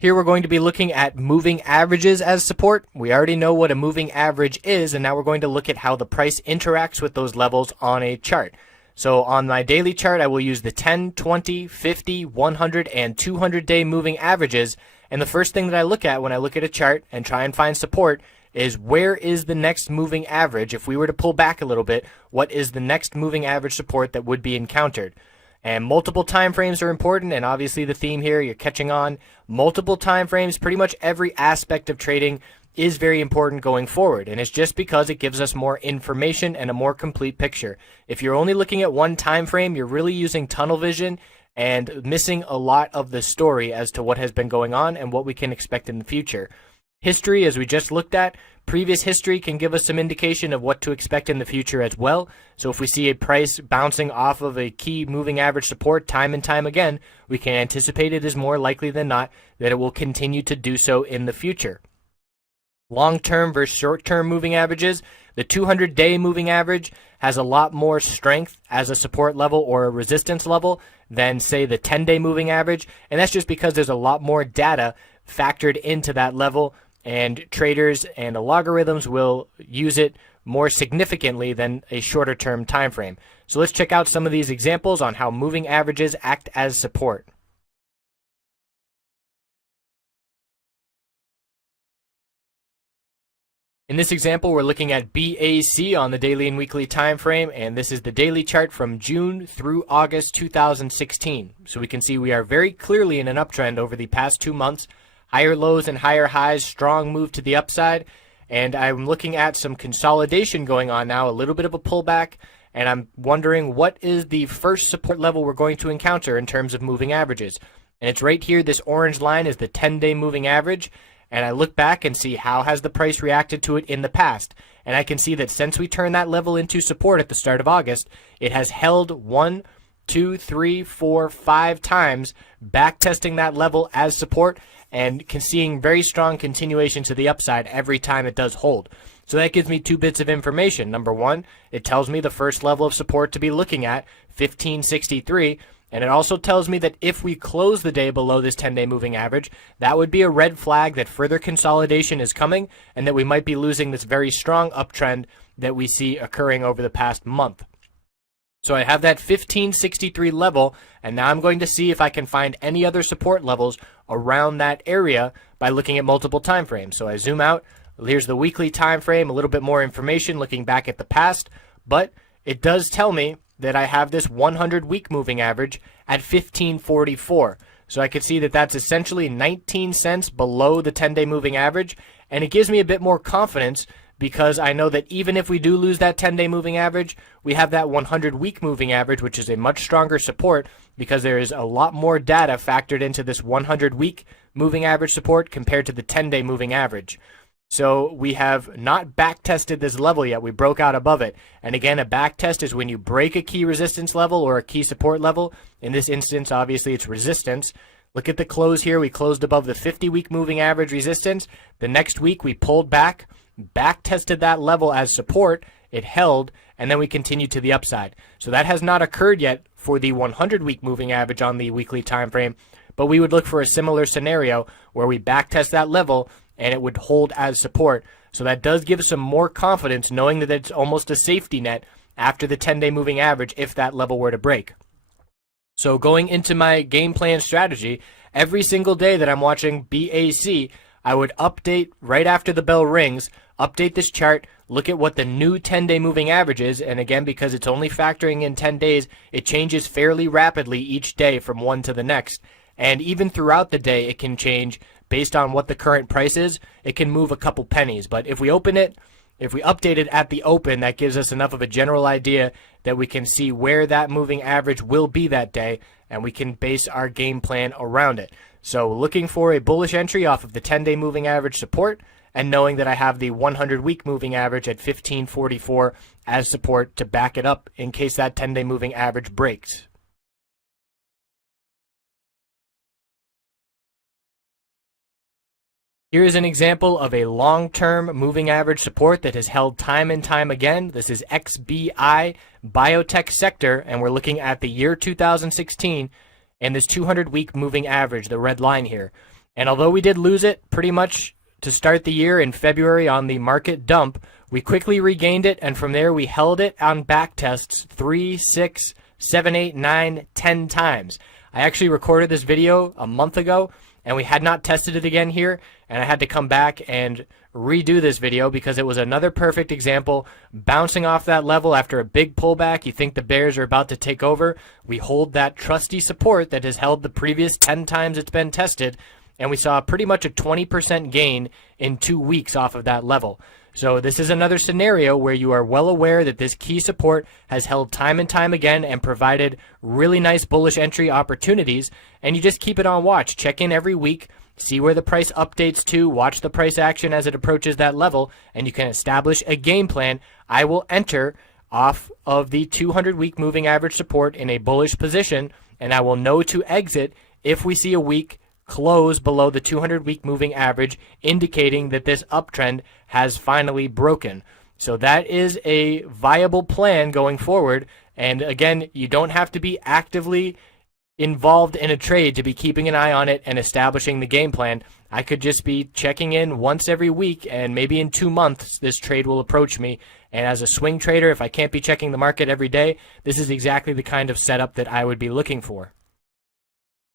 Here we're going to be looking at moving averages as support. We already know what a moving average is, and now we're going to look at how the price interacts with those levels on a chart. So on my daily chart, I will use the 10, 20, 50, 100, and 200 day moving averages. And the first thing that I look at when I look at a chart and try and find support is where is the next moving average. If we were to pull back a little bit, what is the next moving average support that would be encountered? And multiple time frames are important, and obviously the theme here, you're catching on. Multiple time frames, pretty much every aspect of trading is very important going forward, and it's just because it gives us more information and a more complete picture. If you're only looking at one time frame, you're really using tunnel vision and missing a lot of the story as to what has been going on and what we can expect in the future. History, as we just looked at, previous history can give us some indication of what to expect in the future as well. So if we see a price bouncing off of a key moving average support time and time again, we can anticipate it is more likely than not that it will continue to do so in the future. Long-term versus short-term moving averages, the 200-day moving average has a lot more strength as a support level or a resistance level than, say, the 10-day moving average, and that's just because there's a lot more data factored into that level, and traders and algorithms will use it more significantly than a shorter term time frame. So let's check out some of these examples on how moving averages act as support. In this example, we're looking at BAC on the daily and weekly time frame, and this is the daily chart from June through August 2016. So we can see we are very clearly in an uptrend over the past 2 months. Higher lows and higher highs, strong move to the upside, and I'm looking at some consolidation going on now, a little bit of a pullback, and I'm wondering what is the first support level we're going to encounter in terms of moving averages. And it's right here, this orange line is the 10-day moving average, and I look back and see how has the price reacted to it in the past. And I can see that since we turned that level into support at the start of August, it has held 1, 2, 3, 4, 5 times, back testing that level as support, and seeing very strong continuation to the upside every time it does hold. So that gives me 2 bits of information. Number one, it tells me the first level of support to be looking at, 1563, and it also tells me that if we close the day below this 10-day moving average, that would be a red flag that further consolidation is coming and that we might be losing this very strong uptrend that we see occurring over the past month. So I have that 1563 level, and now I'm going to see if I can find any other support levels around that area by looking at multiple time frames. So I zoom out. Here's the weekly time frame, a little bit more information looking back at the past, but it does tell me that I have this 100-week moving average at 1544. So I could see that that's essentially 19 cents below the 10-day moving average, and it gives me a bit more confidence because I know that even if we do lose that 10-day moving average, we have that 100-week moving average, which is a much stronger support because there is a lot more data factored into this 100-week moving average support compared to the 10-day moving average. So we have not back tested this level yet. We broke out above it. And again, a back test is when you break a key resistance level or a key support level. In this instance, obviously, it's resistance. Look at the close here. We closed above the 50-week moving average resistance. The next week, we pulled back tested that level as support, it held, and then we continued to the upside. So that has not occurred yet for the 100-week moving average on the weekly time frame, but we would look for a similar scenario where we back test that level and it would hold as support. So that does give some more confidence knowing that it's almost a safety net after the 10-day moving average if that level were to break. So going into my game plan strategy, every single day that I'm watching BAC, I would update right after the bell rings, update this chart, look at what the new 10-day moving average is, and again, because it's only factoring in 10 days, it changes fairly rapidly each day from one to the next. And even throughout the day, it can change based on what the current price is. It can move a couple pennies, but if we update it at the open, that gives us enough of a general idea that we can see where that moving average will be that day, and we can base our game plan around it. So looking for a bullish entry off of the 10-day moving average support, and knowing that I have the 100-week moving average at 1544 as support to back it up in case that 10-day moving average breaks. Here is an example of a long-term moving average support that has held time and time again. This is XBI biotech sector, and we're looking at the year 2016 and this 200-week moving average, the red line here. And although we did lose it pretty much to start the year in February on the market dump, we quickly regained it, and from there we held it on back tests 3, 6, 7, 8, 9, 10 times. I actually recorded this video a month ago, and we had not tested it again here, and I had to come back and redo this video because it was another perfect example. Bouncing off that level after a big pullback, you think the bears are about to take over. We hold that trusty support that has held the previous 10 times it's been tested, and we saw pretty much a 20% gain in 2 weeks off of that level. So this is another scenario where you are well aware that this key support has held time and time again and provided really nice bullish entry opportunities, and you just keep it on watch. Check in every week, see where the price updates to, watch the price action as it approaches that level, and you can establish a game plan. I will enter off of the 200-week moving average support in a bullish position, and I will know to exit if we see a week close below the 200-week moving average, indicating that this uptrend has finally broken. So that is a viable plan going forward. And again, you don't have to be actively involved in a trade to be keeping an eye on it and establishing the game plan. I could just be checking in once every week, and maybe in 2 months this trade will approach me. And as a swing trader, if I can't be checking the market every day, this is exactly the kind of setup that I would be looking for.